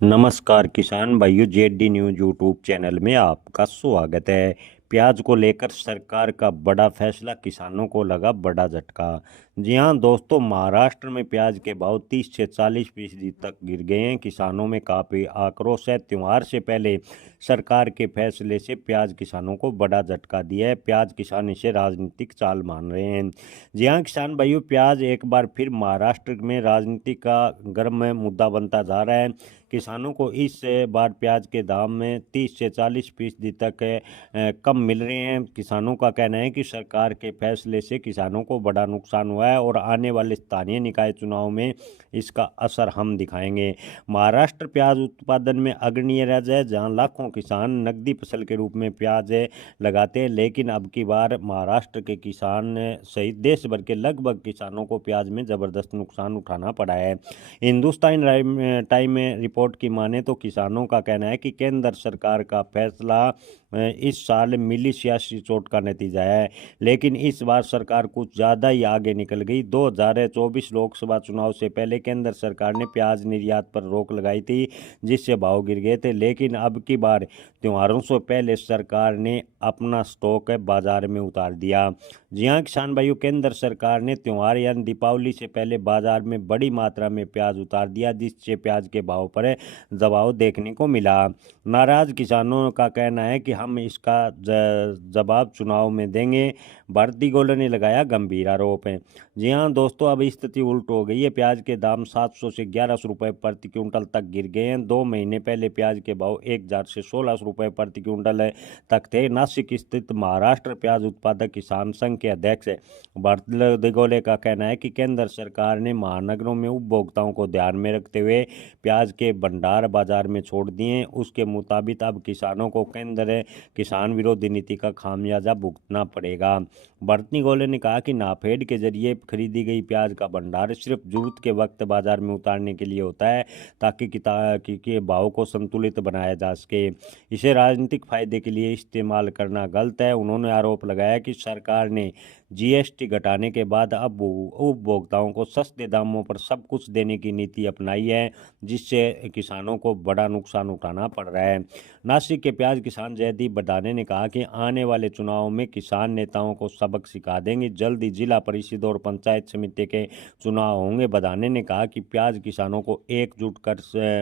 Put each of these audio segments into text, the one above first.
नमस्कार किसान भाइयों, जेडी न्यूज यूट्यूब चैनल में आपका स्वागत है। प्याज को लेकर सरकार का बड़ा फैसला, किसानों को लगा बड़ा झटका। जी हां दोस्तों, महाराष्ट्र में प्याज के भाव 30 से 40% तक गिर गए हैं। किसानों में काफ़ी आक्रोश है। त्योहार से पहले सरकार के फैसले से प्याज किसानों को बड़ा झटका दिया है। प्याज किसान इसे राजनीतिक चाल मान रहे हैं। जी हां किसान भाइयों, प्याज एक बार फिर महाराष्ट्र में राजनीति का गर्म मुद्दा बनता जा रहा है। किसानों को इस बार प्याज के दाम में 30 से 40% तक कम मिल रहे हैं। किसानों का कहना है कि सरकार के फैसले से किसानों को बड़ा नुकसान हुआ है और आने वाले स्थानीय निकाय चुनाव में इसका असर हम दिखाएंगे। महाराष्ट्र प्याज उत्पादन में अग्रणीय राज्य है, जहां लाखों किसान नकदी फसल के रूप में प्याज लगाते हैं। लेकिन अब की बार महाराष्ट्र के किसान सहित देश भर के लगभग किसानों को प्याज में जबरदस्त नुकसान उठाना पड़ा है। हिंदुस्तान टाइम में रिपोर्ट की माने तो किसानों का कहना है कि केंद्र सरकार का फैसला इस साल मिली सियासी चोट का नतीजा है। लेकिन इस बार सरकार कुछ ज़्यादा ही आगे निकल गई। 2024 लोकसभा चुनाव से पहले केंद्र सरकार ने प्याज निर्यात पर रोक लगाई थी, जिससे भाव गिर गए थे। लेकिन अब की बार त्योहारों से पहले सरकार ने अपना स्टॉक बाजार में उतार दिया। जी हाँ किसान भाइयों, केंद्र सरकार ने त्यौहार यानी दीपावली से पहले बाजार में बड़ी मात्रा में प्याज उतार दिया, जिससे प्याज के भाव पर दबाव देखने को मिला। नाराज किसानों का कहना है कि हम इसका जवाब चुनाव में देंगे। भारती गोल्ड ने लगाया गंभीर आरोप है। जी हाँ दोस्तों, अब स्थिति उल्ट हो गई है। प्याज के दाम 700 से 1100 रुपये प्रति क्विंटल तक गिर गए हैं। 2 महीने पहले प्याज के भाव 1000 से 1600 रुपये प्रति क्विंटल तक थे। नासिक स्थित महाराष्ट्र प्याज उत्पादक किसान संघ के अध्यक्ष भारत दिगोले का कहना है कि केंद्र सरकार ने महानगरों में उपभोक्ताओं को ध्यान में रखते हुए प्याज के भंडार बाजार में छोड़ दिए। उसके मुताबिक अब किसानों को केंद्र किसान विरोधी नीति का खामियाजा भुगतना पड़ेगा। भारती गोले ने कहा कि नाफेड के जरिए खरीदी गई प्याज का भंडार सिर्फ जरूरत के वक्त बाजार में उतारने के लिए होता है, ताकि के भाव को संतुलित बनाया जा सके। इसे राजनीतिक फायदे के लिए इस्तेमाल करना गलत है। उन्होंने आरोप लगाया कि सरकार ने जीएसटी घटाने के बाद अब उपभोक्ताओं को सस्ते दामों पर सब कुछ देने की नीति अपनाई है, जिससे किसानों को बड़ा नुकसान उठाना पड़ रहा है। नासिक के प्याज किसान जयदीप बडाने ने कहा कि आने वाले चुनाव में किसान नेताओं को सबक सिखा देंगे। जल्द ही जिला परिषद और पंचायत समिति के चुनाव होंगे। बडाने ने कहा कि प्याज किसानों को एकजुट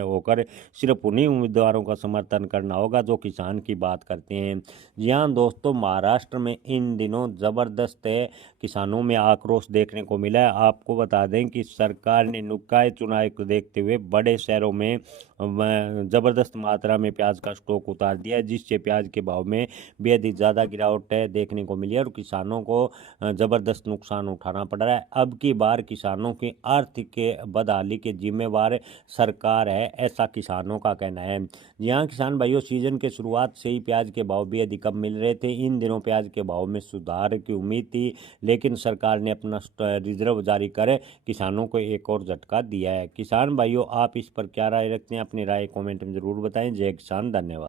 होकर सिर्फ उन्हीं उम्मीदवारों का समर्थन करना होगा जो किसान की बात करते हैं। जी हाँ दोस्तों, महाराष्ट्र में इन दिनों जबरदस्त किसानों में आक्रोश देखने को मिला है। आपको बता दें कि सरकार ने निकाय चुनाव को देखते हुए बड़े शहरों में जबरदस्त मात्रा में प्याज का स्टॉक उतार दिया है, जिससे प्याज के भाव में बेहद ही ज़्यादा गिरावट देखने को मिली है और किसानों को जबरदस्त नुकसान उठाना पड़ रहा है। अब की बार किसानों की आर्थिक बदहाली के जिम्मेवार सरकार है, ऐसा किसानों का कहना है। यहाँ किसान भाइयों, सीजन के शुरुआत से ही प्याज के भाव बेहद ही कम मिल रहे थे। इन दिनों प्याज के भाव में सुधार की उम्मीद थी, लेकिन सरकार ने अपना रिजर्व जारी कर किसानों को एक और झटका दिया है। किसान भाइयों, आप इस पर क्या राय रखते हैं? अपनी राय कमेंट में जरूर बताएं। जय किसान, धन्यवाद।